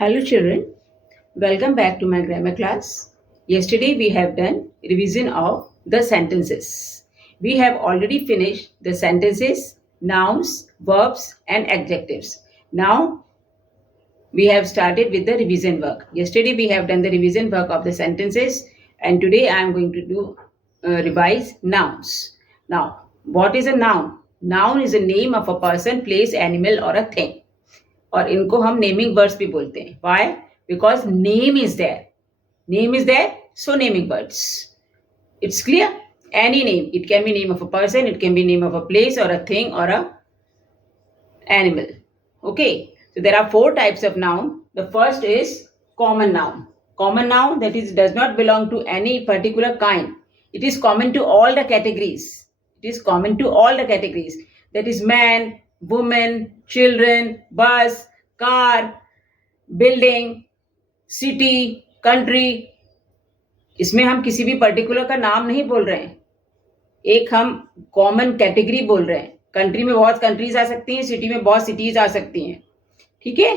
Hello children, welcome back to my grammar class. Yesterday we have done revision of the sentences. We have already finished the sentences, nouns, verbs and adjectives. Now we have started with the revision work. Yesterday we have done the revision work of the sentences and today I am going to do revise nouns. Now, what is a noun? Noun is a name of a person, place, animal or a thing. और इनको हम naming words भी बोलते हैं. Why? Because name is there, so naming words. It's clear? Any name. It can be name of a person, it can be name of a place or a thing or a animal. Okay. So there are 4 types of noun. The first is common noun. Common noun, that is, does not belong to any particular kind. It is common to all the categories. That is man, woman, children, bus, car, building, city, country. इसमें हम किसी भी particular का नाम नहीं बोल रहे हैं, एक हम कॉमन कैटेगरी बोल रहे हैं. कंट्री में बहुत कंट्रीज आ सकती हैं, सिटी में बहुत सिटीज आ सकती हैं. ठीक है.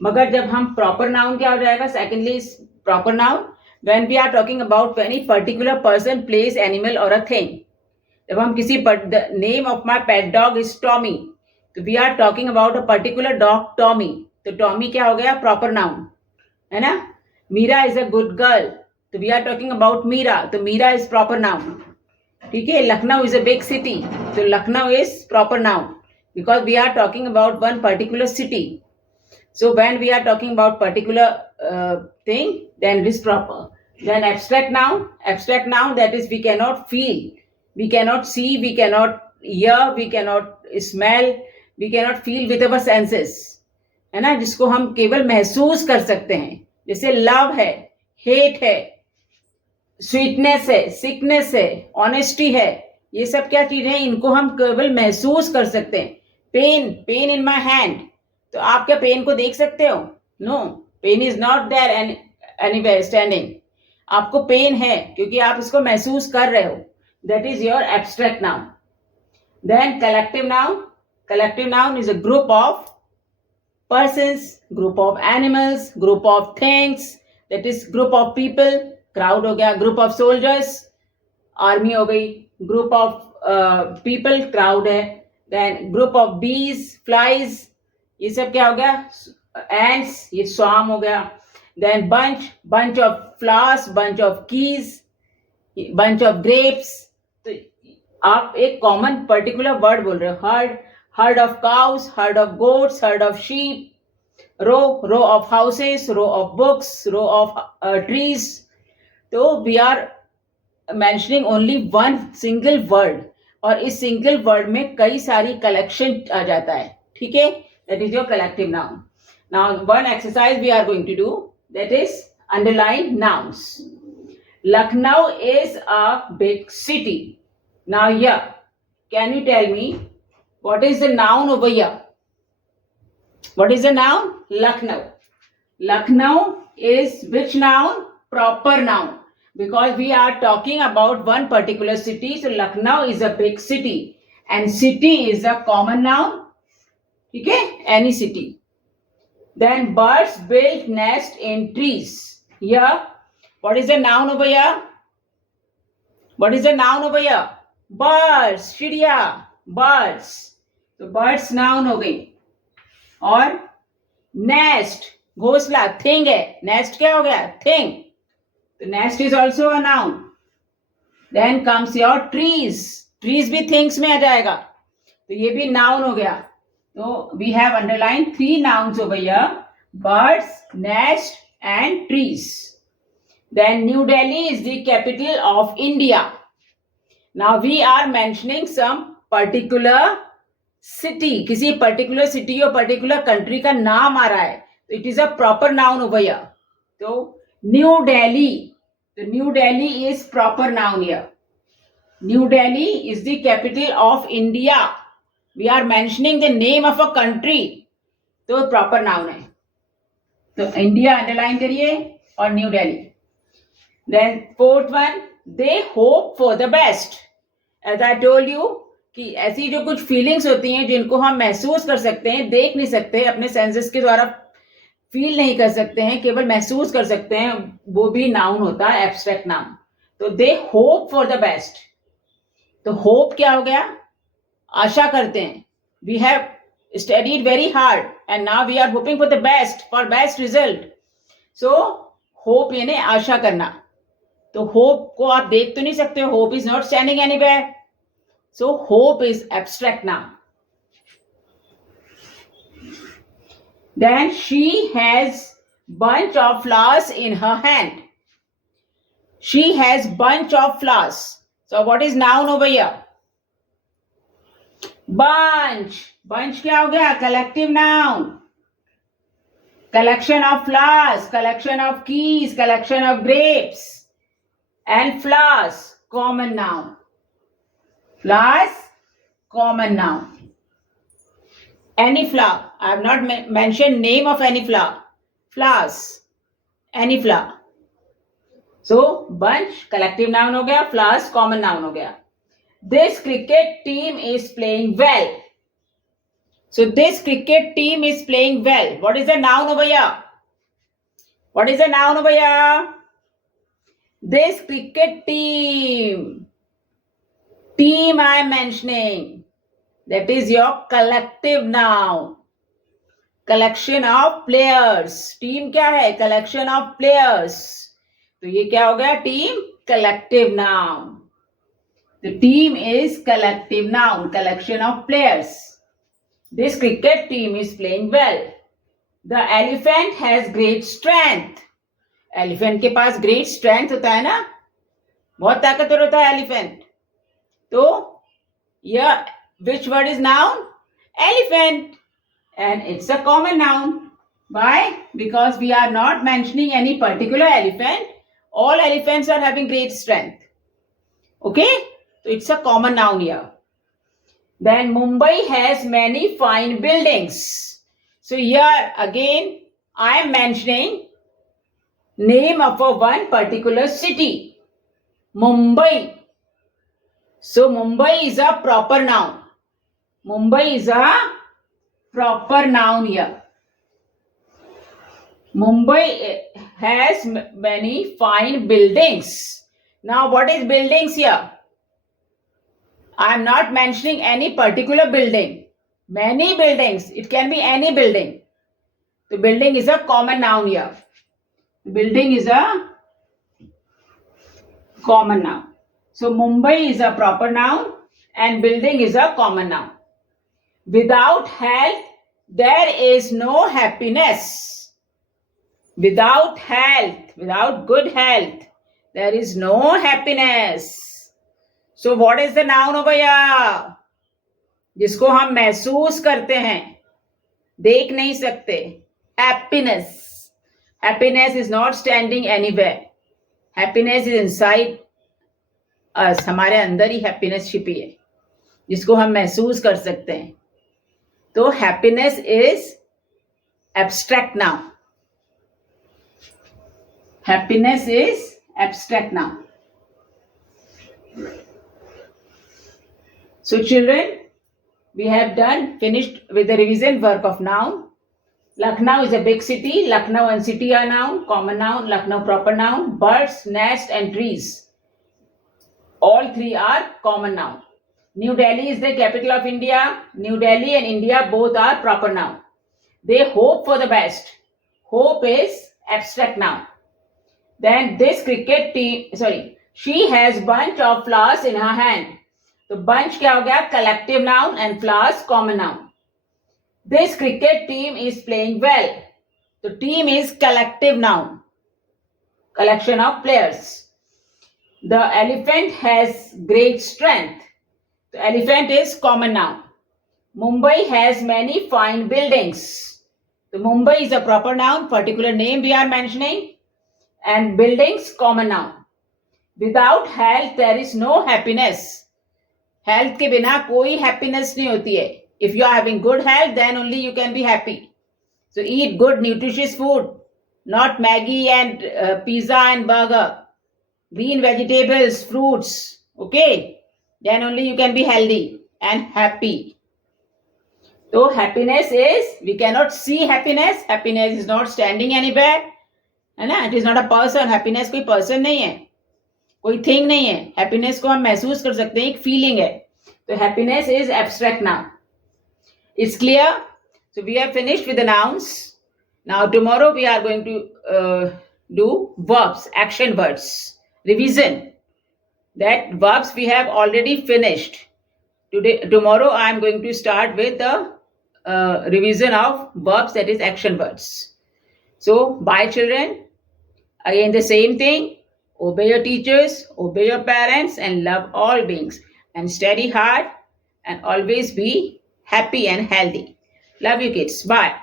मगर जब हम प्रॉपर नाउन क्या हो जाएगा? Secondly proper noun when we are talking about any particular person, place, animal और अ थिंग. जब हम किसी the name of my pet dog is Tommy, तो we are talking about a particular dog Tommy. तो Tommy क्या हो गया? Proper noun है ना. Meera is a good girl, तो we are talking about Meera, तो मीरा इज प्रॉपर नाउन. ठीक है. Lucknow is a big city, तो Lucknow is proper noun because we are talking about one particular city. So when we are talking about particular thing, then it is proper. Then abstract noun, that is we cannot feel, we cannot see, we cannot hear, we cannot smell, we cannot feel with our senses, है ना, जिसको हम केवल महसूस कर सकते हैं. जैसे लव है, हेट है, स्वीटनेस है, सिकनेस है, ऑनेस्टी है. ये सब क्या चीजें हैं? इनको हम केवल महसूस कर सकते हैं. पेन इन माई हैंड, तो आप क्या पेन को देख सकते हो? No, pen is not there anywhere standing. आपको पेन है क्योंकि आप इसको महसूस कर रहे हो. That is your abstract noun. Then collective noun is a group of persons, group of animals, group of things, that is group of people. crowd हो गया, group of soldiers, आर्मी हो गई, group of people, crowd है. then group of bees, flies, ये सब क्या हो गया? ants, ये swarm हो गया. then bunch of flowers, bunch of keys, bunch of grapes. तो आप एक कॉमन पर्टिकुलर वर्ड बोल रहे हो. herd of cows, herd of goats, herd of sheep, row of houses, row of books, row of trees. तो we are mentioning only one single word, और इस single word में कई सारी कलेक्शन आ जाता है. ठीक है. That is your collective noun. Now one exercise we are going to do, that is underline nouns. Lucknow is a big city. Now here, can you tell me what is the noun over here? What is the noun? Lucknow. Lucknow is which noun? Proper noun. Because we are talking about one particular city, so Lucknow is a big city. And city is a common noun. ठीक है. Any city. Then birds build nest in trees. Here, what is the noun over here? What is the noun over here? Birds. चिड़िया, birds. तो birds noun हो गई. और nest, घोंसला, thing है. nest क्या हो गया? thing. तो nest is also a noun. Then comes your trees. trees भी things में आ जाएगा, तो ये भी noun हो गया. So we have underlined 3 nouns over here: birds, nest and trees. Then New Delhi is the capital of India. Now we are mentioning some particular city. किसी particular city or particular country का नाम आ रहा है, तो it is a proper noun over here. So New Delhi. The New Delhi is proper noun here. New Delhi is the capital of India. We are mentioning the name of a country, तो proper noun है. तो India underline करिए और new Delhi. Then fourth one, they hope for the best. As I told you कि ऐसी जो कुछ feelings होती हैं जिनको हम महसूस कर सकते हैं, देख नहीं सकते, अपने सेंसेस के द्वारा फील नहीं कर सकते हैं, केवल महसूस कर सकते हैं, वो भी नाउन होता है, एब्स्ट्रैक्ट नाउन. तो they hope for the best. तो होप क्या हो गया? आशा करते हैं. We have studied very hard and now we are hoping for the best, for best result. So hope यानी आशा करना. तो होप को आप देख तो नहीं सकते हो. Hope is not standing anywhere. So hope is abstract noun. Then she has bunch of flowers in her hand. She has bunch of flowers. So what is noun over here? Bunch. Bunch क्या हो गया? Collective noun. Collection of flowers, collection of keys, collection of grapes. And flowers, common noun. Flowers, common noun. Any flower. I have not mentioned name of any flower. Flowers. Any flower. So bunch collective noun हो गया. Flowers common noun हो गया. This cricket team is playing well. So this cricket team is playing well. What is the noun over here? What is the noun over here? This cricket team. Team I am mentioning. That is your collective noun. Collection of players. Team क्या है? Collection of players. तो ये क्या हो गया? Team collective noun. The team is collective noun. Collection of players. This cricket team is playing well. The elephant has great strength. Elephant के पास great strength होता है ना? बहुत ताकतवर होता है elephant. तो यह which word is noun? Elephant. And it's a common noun. Why? Because we are not mentioning any particular elephant. All elephants are having great strength. Okay? So it's a common noun here. Then Mumbai has many fine buildings. So here again I am mentioning name of a one particular city. Mumbai. So Mumbai is a proper noun. Mumbai is a proper noun here. Mumbai has many fine buildings. Now what is buildings here? I am not mentioning any particular building. Many buildings. It can be any building. The building is a common noun here. Building is a common noun. So Mumbai is a proper noun and building is a common noun. Without health, there is no happiness. Without health, without good health, there is no happiness. So what is the noun over here? जिसको हम महसूस करते हैं, देख नहीं सकते. Happiness. Happiness is not standing anywhere. Happiness is inside us. हमारे अंदर ही happiness छिपी है, जिसको हम महसूस कर सकते हैं. तो happiness is abstract noun. Happiness is abstract noun. So children, we have finished with the revision work of noun. Lucknow is a big city. Lucknow and city are noun, common noun. Lucknow proper noun. Birds, nest and trees. All three are common noun. New Delhi is the capital of India. New Delhi and India both are proper noun. They hope for the best. Hope is abstract noun. Then this cricket team, she has bunch of flowers in her hand. तो bunch क्या हो गया? Collective noun and flowers common noun. This cricket team is playing well. The team is collective noun. Collection of players. The elephant has great strength. The elephant is common noun. Mumbai has many fine buildings. The Mumbai is a proper noun, particular name we are mentioning. And buildings common noun. Without health there is no happiness. Health के बिना कोई happiness नहीं होती है. If you are having good health, then only you can be happy. So eat good nutritious food, not Maggi and pizza and burger. Green vegetables, fruits, okay? Then only you can be healthy and happy. So happiness is, we cannot see happiness. Happiness is not standing anywhere, है ना? It is not a person. Happiness कोई person नहीं है, कोई thing नहीं है. Happiness को हम महसूस कर सकते हैं, एक feeling है. So happiness is abstract now. It's clear? So we have finished with the nouns. Now tomorrow we are going to do verbs, action words, revision. That verbs we have already finished. Tomorrow I am going to start with the revision of verbs, that is action words. So bye children. Again the same thing. Obey your teachers, obey your parents, and love all beings. And study hard and always be happy and healthy. Love you kids. Bye.